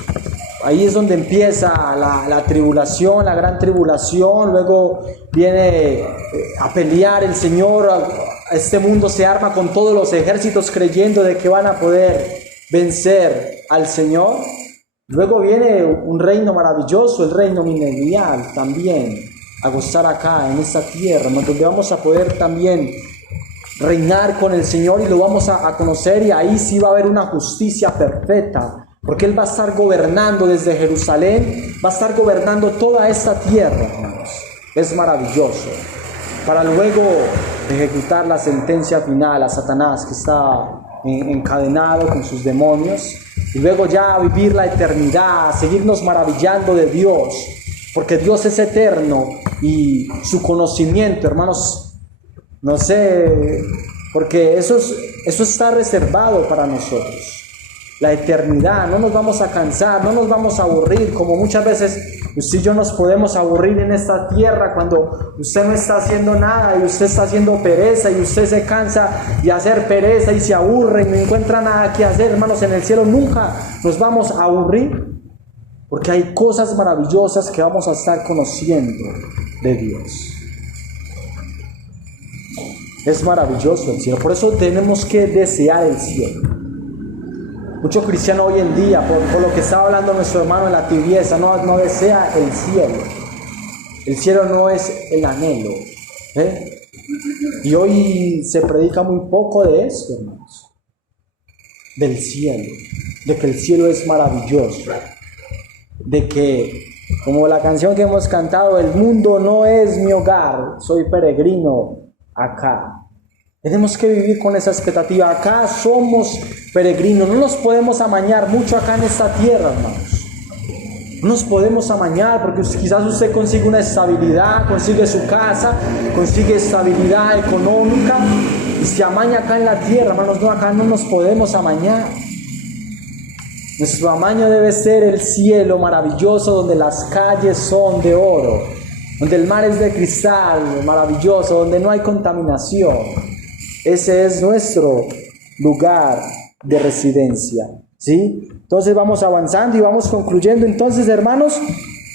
Ahí es donde empieza la tribulación, la gran tribulación. Luego viene a pelear el Señor. Este mundo se arma con todos los ejércitos creyendo de que van a poder vencer al Señor. Luego viene un reino maravilloso, el reino milenial también, a gozar acá en esta tierra, donde vamos a poder también reinar con el Señor y lo vamos a conocer, y ahí sí va a haber una justicia perfecta, porque Él va a estar gobernando desde Jerusalén, va a estar gobernando toda esta tierra, hermanos. Es maravilloso, para luego ejecutar la sentencia final a Satanás, que está encadenado con sus demonios, y luego ya vivir la eternidad, seguirnos maravillando de Dios, porque Dios es eterno y su conocimiento, hermanos, no sé, porque eso está reservado para nosotros. La eternidad, no nos vamos a cansar, no nos vamos a aburrir, como muchas veces usted y yo nos podemos aburrir en esta tierra cuando usted no está haciendo nada y usted está haciendo pereza y usted se cansa de hacer pereza y se aburre y no encuentra nada que hacer. Hermanos, en el cielo nunca nos vamos a aburrir, porque hay cosas maravillosas que vamos a estar conociendo de Dios. Es maravilloso el cielo, por eso tenemos que desear el cielo. Muchos cristianos hoy en día, por lo que estaba hablando nuestro hermano en la tibieza, no desea el cielo. El cielo no es el anhelo, ¿eh? Y hoy se predica muy poco de esto, hermanos. Del cielo, de que el cielo es maravilloso. De que, como la canción que hemos cantado, el mundo no es mi hogar, soy peregrino acá. Tenemos que vivir con esa expectativa. Acá somos peregrinos, no nos podemos amañar mucho acá en esta tierra, hermanos. No nos podemos amañar, porque quizás usted consigue una estabilidad, consigue su casa, consigue estabilidad económica y se amaña acá en la tierra, hermanos. No, acá no nos podemos amañar. Nuestro amaño debe ser el cielo maravilloso, donde las calles son de oro, donde el mar es de cristal maravilloso, donde no hay contaminación. Ese es nuestro lugar de residencia, ¿sí? Entonces vamos avanzando y vamos concluyendo. Entonces, hermanos,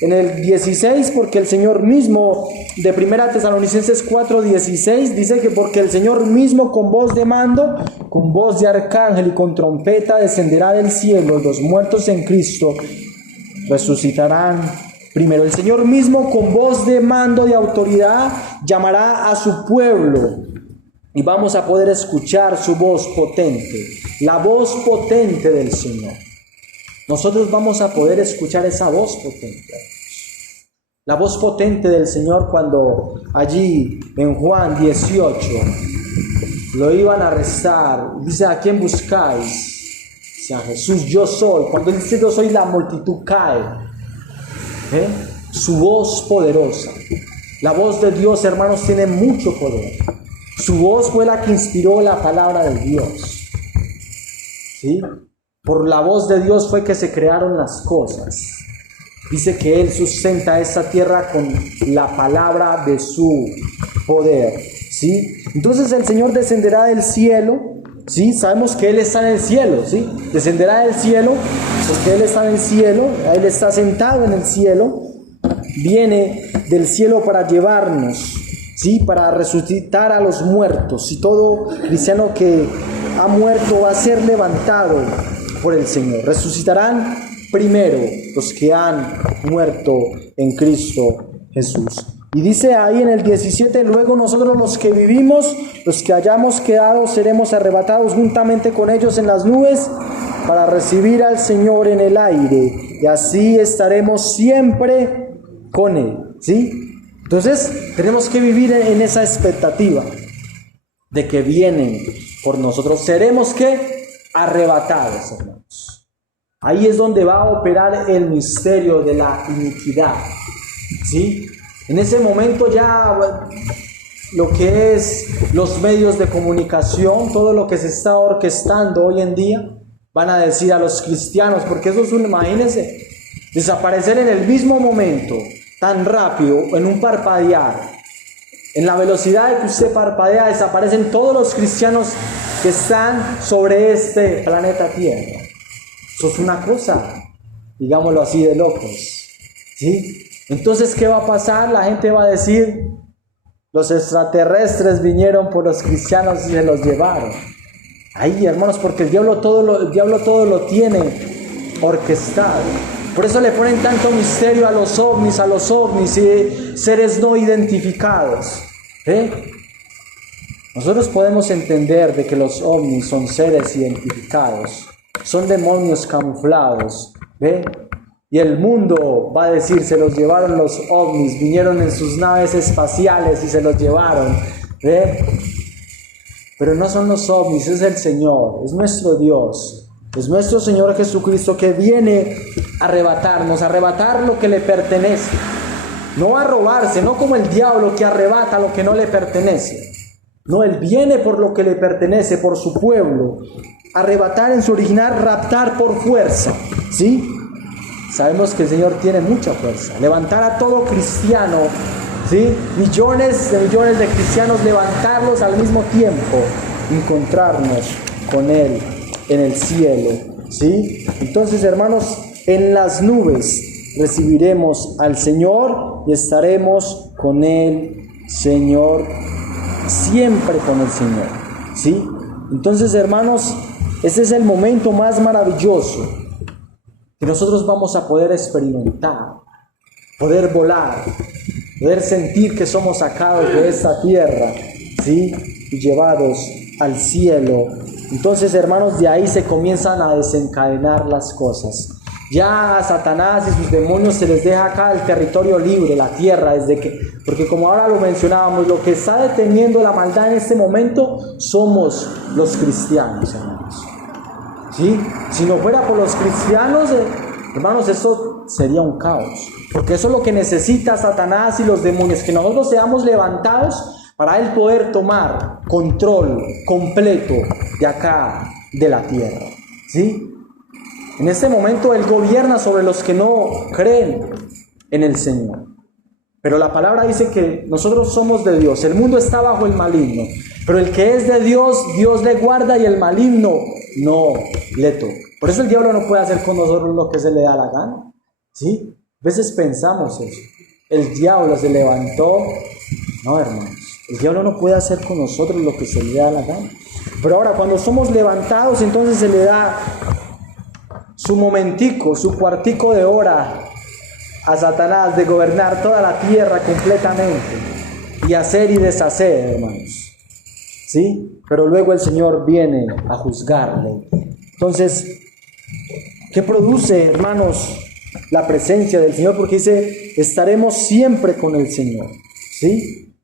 en el 16, porque el Señor mismo, de 1 Tesalonicenses 4:16, dice que porque el Señor mismo con voz de mando, con voz de arcángel y con trompeta descenderá del cielo, y los muertos en Cristo resucitarán primero. El Señor mismo con voz de mando, de autoridad, llamará a su pueblo. Y vamos a poder escuchar su voz potente, la voz potente del Señor. Nosotros vamos a poder escuchar esa voz potente. La voz potente del Señor cuando allí en Juan 18 lo iban a arrestar. Dice, ¿a quién buscáis? Dice, a Jesús, yo soy. Cuando él dice yo soy, la multitud cae. Su voz poderosa. La voz de Dios, hermanos, tiene mucho poder. Su voz fue la que inspiró la palabra de Dios, ¿sí? Por la voz de Dios fue que se crearon las cosas. Dice que Él sustenta esta tierra con la palabra de su poder, ¿sí? Entonces el Señor descenderá del cielo, ¿sí? Sabemos que Él está en el cielo, ¿sí? Descenderá del cielo, porque Él está en el cielo, Él está sentado en el cielo, viene del cielo para llevarnos, ¿sí? Para resucitar a los muertos, y todo cristiano que ha muerto va a ser levantado por el Señor. Resucitarán primero los que han muerto en Cristo Jesús. Y dice ahí en el 17, luego nosotros los que vivimos, los que hayamos quedado, seremos arrebatados juntamente con ellos en las nubes para recibir al Señor en el aire, y así estaremos siempre con Él, ¿sí? Entonces, tenemos que vivir en esa expectativa de que vienen por nosotros. Seremos ¿qué? Arrebatados, hermanos. Ahí es donde va a operar el misterio de la iniquidad, ¿sí? En ese momento ya lo que es los medios de comunicación, todo lo que se está orquestando hoy en día, van a decir a los cristianos, porque eso es imagínense, desaparecer en el mismo momento, tan rápido, en un parpadear, En la velocidad de que usted parpadea, desaparecen todos los cristianos que están sobre este planeta Tierra. Eso es una cosa, digámoslo así, de locos, ¿sí? Entonces, ¿qué va a pasar? La gente va a decir, los extraterrestres vinieron por los cristianos y se los llevaron. Ahí, hermanos, porque el diablo todo lo tiene orquestado. Por eso le ponen tanto misterio a los ovnis y seres no identificados. Nosotros podemos entender de que los ovnis son seres identificados, son demonios camuflados, y el mundo va a decir, se los llevaron los ovnis, vinieron en sus naves espaciales y se los llevaron, pero no son los ovnis, es el Señor, es nuestro Dios, es nuestro Señor Jesucristo que viene a arrebatarnos, a arrebatar lo que le pertenece, no a robarse, no como el diablo que arrebata lo que no le pertenece. No, Él viene por lo que le pertenece, por su pueblo. Arrebatar en su original, raptar por fuerza, ¿sí? Sabemos que el Señor tiene mucha fuerza. Levantar a todo cristiano, ¿sí? Millones de cristianos, levantarlos al mismo tiempo. Encontrarnos con Él en el cielo, ¿sí? Entonces, hermanos, en las nubes recibiremos al Señor y estaremos con el Señor, siempre con el Señor, ¿sí? Entonces, hermanos, ese es el momento más maravilloso que nosotros vamos a poder experimentar, poder volar, poder sentir que somos sacados de esta tierra, ¿sí? Y llevados al cielo. Entonces, hermanos, de ahí se comienzan a desencadenar las cosas. Ya a Satanás y sus demonios se les deja acá el territorio libre, la tierra, porque como ahora lo mencionábamos, lo que está deteniendo la maldad en este momento somos los cristianos, hermanos, ¿sí? Si no fuera por los cristianos, hermanos, eso sería un caos, porque eso es lo que necesita Satanás y los demonios, que nosotros seamos levantados para él poder tomar control completo de acá, de la tierra, ¿sí? En este momento Él gobierna sobre los que no creen en el Señor. Pero la palabra dice que nosotros somos de Dios. El mundo está bajo el maligno. Pero el que es de Dios, Dios le guarda y el maligno no le toca. Por eso el diablo no puede hacer con nosotros lo que se le da la gana, ¿sí? A veces pensamos eso. El diablo se levantó. No, hermanos. El diablo no puede hacer con nosotros lo que se le da la gana. Pero ahora cuando somos levantados, entonces se le da su momentico, su cuartico de hora a Satanás de gobernar toda la tierra completamente y hacer y deshacer, hermanos, ¿sí? Pero luego el Señor viene a juzgarle. Entonces, ¿qué produce, hermanos, la presencia del Señor? Porque dice, estaremos siempre con el Señor, ¿sí?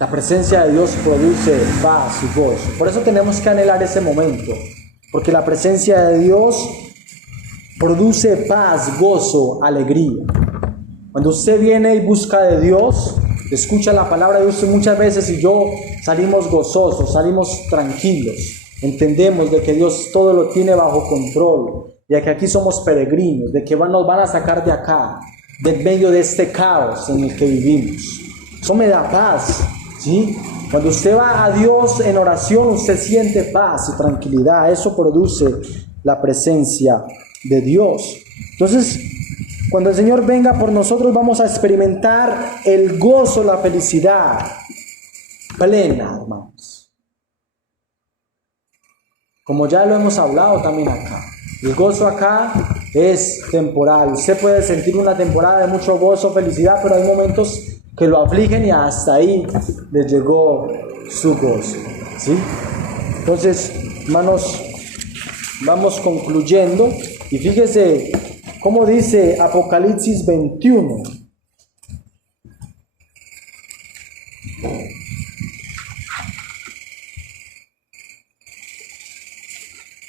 La presencia de Dios produce paz y gozo. Por eso tenemos que anhelar ese momento. Porque la presencia de Dios produce paz, gozo, alegría. Cuando usted viene y busca de Dios, escucha la palabra de Dios muchas veces y yo salimos gozosos, salimos tranquilos. Entendemos de que Dios todo lo tiene bajo control, de que aquí somos peregrinos, de que nos van a sacar de acá, de medio de este caos en el que vivimos. Eso me da paz, ¿sí? Cuando usted va a Dios en oración, usted siente paz y tranquilidad. Eso produce la presencia de Dios. Entonces, cuando el Señor venga por nosotros, vamos a experimentar el gozo, la felicidad plena, hermanos. Como ya lo hemos hablado también acá. El gozo acá es temporal. Usted puede sentir una temporada de mucho gozo, felicidad, pero hay momentos que lo afligen y hasta ahí les llegó su gozo, ¿sí? Entonces, hermanos, vamos concluyendo y fíjese cómo dice Apocalipsis 21.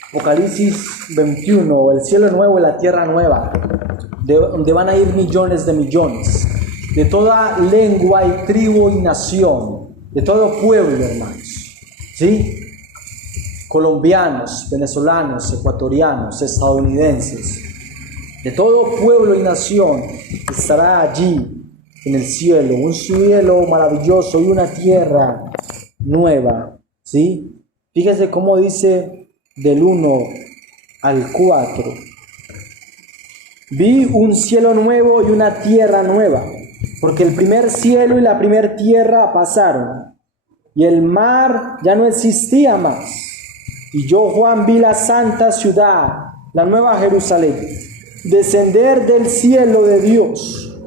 Apocalipsis 21, el cielo nuevo y la tierra nueva, donde van a ir millones de millones, de toda lengua y tribu y nación, de todo pueblo, hermanos, ¿sí? Colombianos, venezolanos, ecuatorianos, estadounidenses, de todo pueblo y nación estará allí en el cielo, un cielo maravilloso y una tierra nueva, ¿sí? Fíjese cómo dice del 1 al 4. Vi un cielo nuevo y una tierra nueva, porque el primer cielo y la primera tierra pasaron, y el mar ya no existía más. Y yo, Juan, vi la santa ciudad, la nueva Jerusalén, descender del cielo de Dios,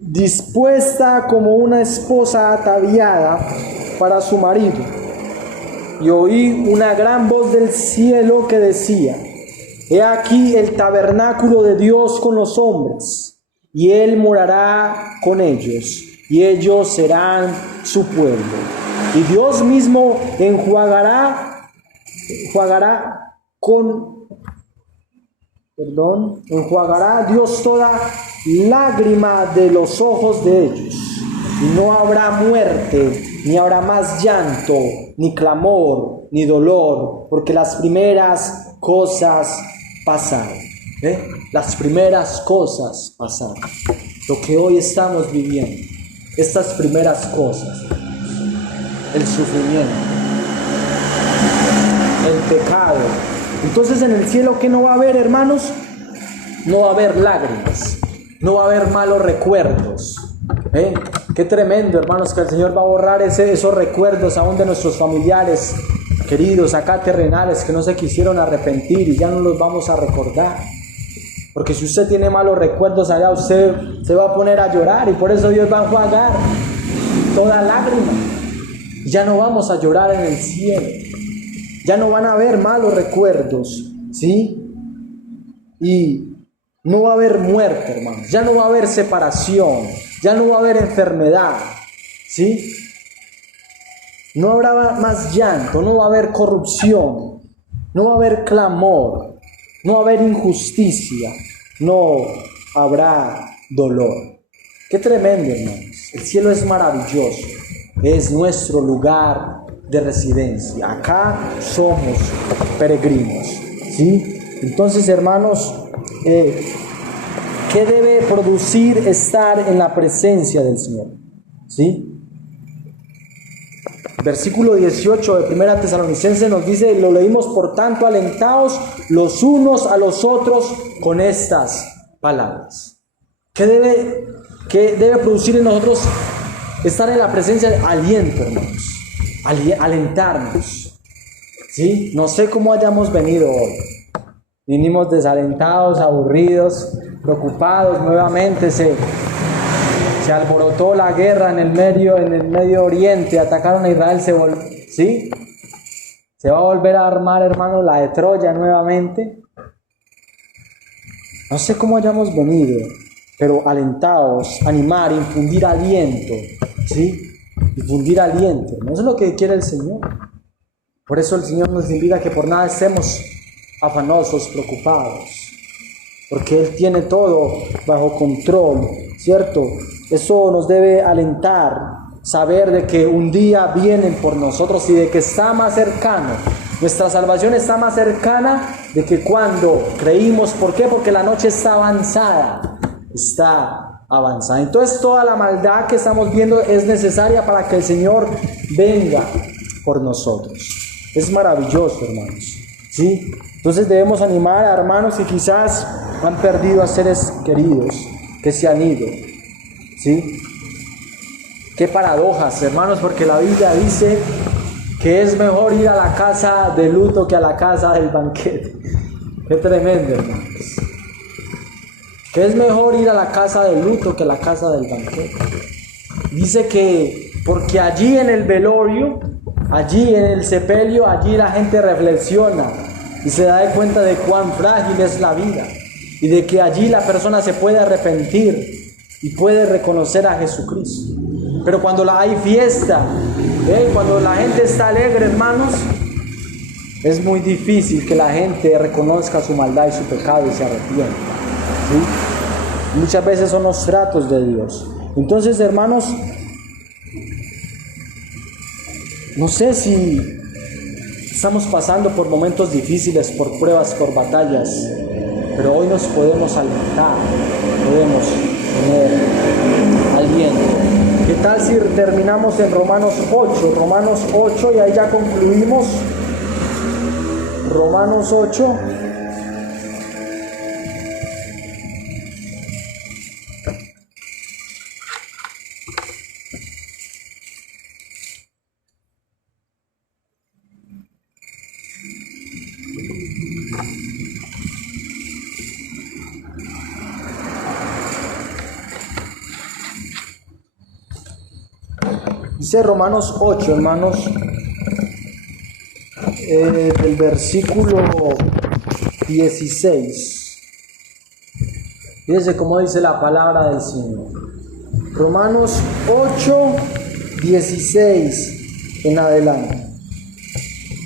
dispuesta como una esposa ataviada para su marido. Y oí una gran voz del cielo que decía: He aquí el tabernáculo de Dios con los hombres, y Él morará con ellos, y ellos serán su pueblo. Y Dios mismo enjuagará Dios toda lágrima de los ojos de ellos. Y no habrá muerte, ni habrá más llanto, ni clamor, ni dolor, porque las primeras cosas pasaron. Las primeras cosas pasaron. Lo que hoy estamos viviendo, estas primeras cosas, el sufrimiento, el pecado. Entonces en el cielo, ¿qué no va a haber, hermanos? No va a haber lágrimas, no va a haber malos recuerdos. Qué tremendo, hermanos, que el Señor va a borrar esos recuerdos aún de nuestros familiares queridos acá terrenales que no se quisieron arrepentir, y ya no los vamos a recordar. Porque si usted tiene malos recuerdos allá, usted se va a poner a llorar, y por eso Dios va a enjuagar toda lágrima. Ya no vamos a llorar en el cielo, ya no van a haber malos recuerdos, ¿sí? Y no va a haber muerte, hermanos, ya no va a haber separación, ya no va a haber enfermedad, ¿sí? No habrá más llanto, no va a haber corrupción, no va a haber clamor, no va a haber injusticia, no habrá dolor. Qué tremendo, hermanos. El cielo es maravilloso, es nuestro lugar de residencia. Acá somos peregrinos, ¿sí? Entonces, hermanos, ¿qué debe producir estar en la presencia del Señor? ¿Sí? Versículo 18 de 1 Tesalonicenses nos dice, lo leímos: por tanto, alentaos los unos a los otros con estas palabras. ¿Qué debe producir en nosotros estar en la presencia de aliento, hermanos? Alentarnos, ¿sí? No sé cómo hayamos venido hoy. Vinimos desalentados, aburridos, preocupados. Nuevamente se alborotó la guerra en el Medio Oriente, atacaron a Israel, ¿sí? Se va a volver a armar, hermanos, la de Troya nuevamente. No sé cómo hayamos venido, pero alentados, animar, infundir aliento, ¿sí? Infundir aliento, ¿no? Eso es lo que quiere el Señor. Por eso el Señor nos invita a que por nada estemos afanosos, preocupados, porque Él tiene todo bajo control, ¿cierto? Eso nos debe alentar, saber de que un día vienen por nosotros y de que está más cercano. Nuestra salvación está más cercana de que cuando creímos. ¿Por qué? Porque la noche está avanzada, Entonces toda la maldad que estamos viendo es necesaria para que el Señor venga por nosotros. Es maravilloso, hermanos, ¿sí? Entonces debemos animar a hermanos que quizás han perdido a seres queridos, que se han ido, ¿sí? Qué paradojas, hermanos, porque la Biblia dice que es mejor ir a la casa de luto que a la casa del banquete. Qué tremendo, hermanos. Que es mejor ir a la casa del luto que a la casa del banquete. Dice que porque allí en el velorio, allí en el sepelio, allí la gente reflexiona y se da cuenta de cuán frágil es la vida, y de que allí la persona se puede arrepentir y puede reconocer a Jesucristo. Pero cuando hay fiesta, cuando la gente está alegre, hermanos, es muy difícil que la gente reconozca su maldad y su pecado y se arrepienta, ¿sí? Muchas veces son los tratos de Dios. Entonces, hermanos, no sé si estamos pasando por momentos difíciles, por pruebas, por batallas, pero hoy nos podemos alentar, podemos tener casi terminamos en Romanos 8, y ahí ya concluimos. Romanos 8. Dice Romanos 8, hermanos, del versículo 16. Fíjense cómo dice la palabra del Señor. Romanos 8, 16 en adelante.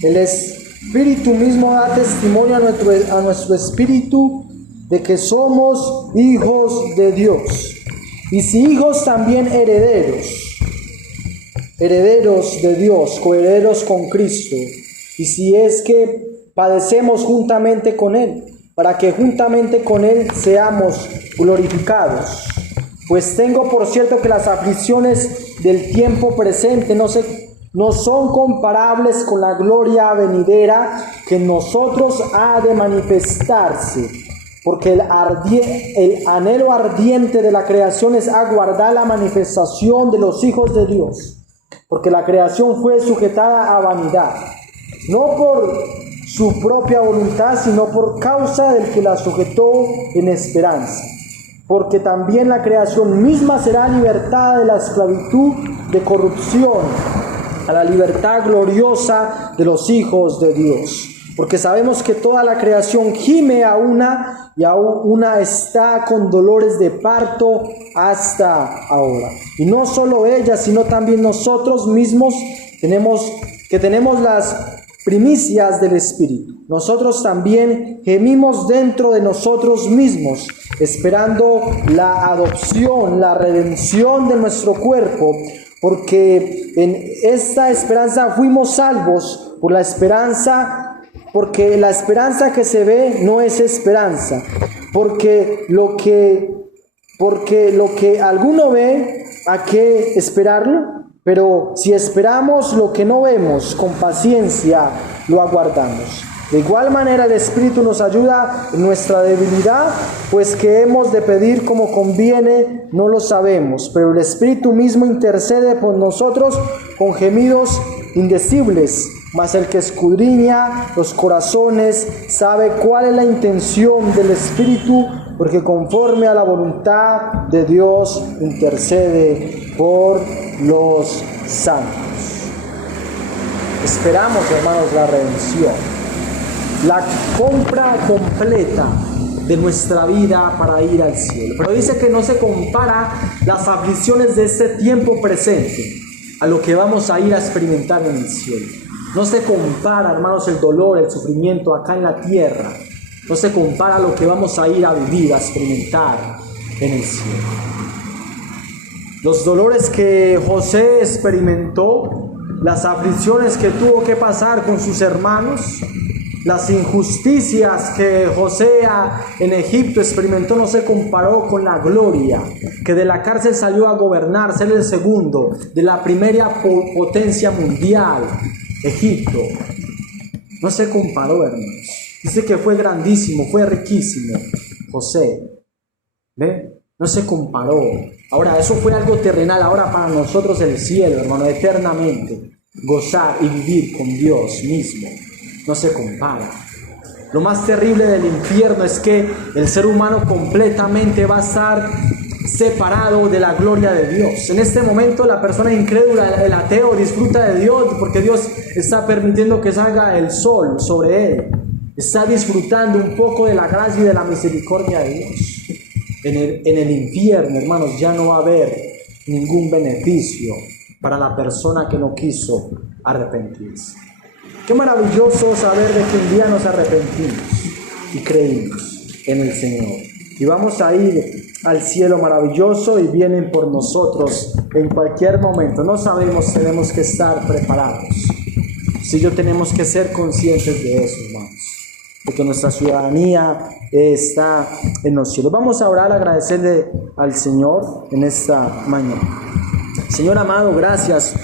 El Espíritu mismo da testimonio a nuestro espíritu de que somos hijos de Dios. Y si hijos, también herederos de Dios, coherederos con Cristo, y si es que padecemos juntamente con Él, para que juntamente con Él seamos glorificados. Pues tengo por cierto que las aflicciones del tiempo presente no son comparables con la gloria venidera que en nosotros ha de manifestarse, porque el anhelo ardiente de la creación es aguardar la manifestación de los hijos de Dios. Porque la creación fue sujetada a vanidad, no por su propia voluntad, sino por causa del que la sujetó en esperanza. Porque también la creación misma será libertada de la esclavitud de corrupción a la libertad gloriosa de los hijos de Dios. Porque sabemos que toda la creación gime a una, y aún una está con dolores de parto hasta ahora. Y no solo ella, sino también nosotros mismos tenemos las primicias del Espíritu. Nosotros también gemimos dentro de nosotros mismos, esperando la adopción, la redención de nuestro cuerpo, porque en esta esperanza fuimos salvos por la esperanza. Porque la esperanza que se ve no es esperanza, porque lo que alguno ve, ¿a qué esperarlo? Pero si esperamos lo que no vemos, con paciencia lo aguardamos. De igual manera el Espíritu nos ayuda en nuestra debilidad, pues que hemos de pedir como conviene no lo sabemos, pero el Espíritu mismo intercede por nosotros con gemidos indecibles. Mas el que escudriña los corazones sabe cuál es la intención del Espíritu, porque conforme a la voluntad de Dios intercede por los santos. Esperamos, hermanos, la redención, la compra completa de nuestra vida para ir al cielo. Pero dice que no se compara las aflicciones de este tiempo presente a lo que vamos a ir a experimentar en el cielo. No se compara, hermanos, el dolor, el sufrimiento acá en la tierra. No se compara a lo que vamos a ir a vivir, a experimentar en el cielo. Los dolores que José experimentó, las aflicciones que tuvo que pasar con sus hermanos, las injusticias que José en Egipto experimentó, no se comparó con la gloria, que de la cárcel salió a gobernar, ser el segundo de la primera potencia mundial, Egipto. No se comparó, hermanos. Dice que fue grandísimo, fue riquísimo José. ¿Ve? No se comparó. Ahora, eso fue algo terrenal. Ahora para nosotros el cielo, hermano, eternamente gozar y vivir con Dios mismo, no se compara. Lo más terrible del infierno es que el ser humano completamente va a estar separado de la gloria de Dios. En este momento la persona incrédula, el ateo, disfruta de Dios porque Dios está permitiendo que salga el sol sobre él. Está disfrutando un poco de la gracia y de la misericordia de Dios. En el infierno, hermanos, ya no va a haber ningún beneficio para la persona que no quiso arrepentirse. Qué maravilloso saber de que un día nos arrepentimos y creímos en el Señor. Y vamos a ir al cielo maravilloso y vienen por nosotros en cualquier momento. No sabemos, tenemos que estar preparados. Si yo tenemos que ser conscientes de eso, hermanos, de que nuestra ciudadanía está en los cielos. Vamos a orar, agradecerle al Señor en esta mañana. Señor amado, gracias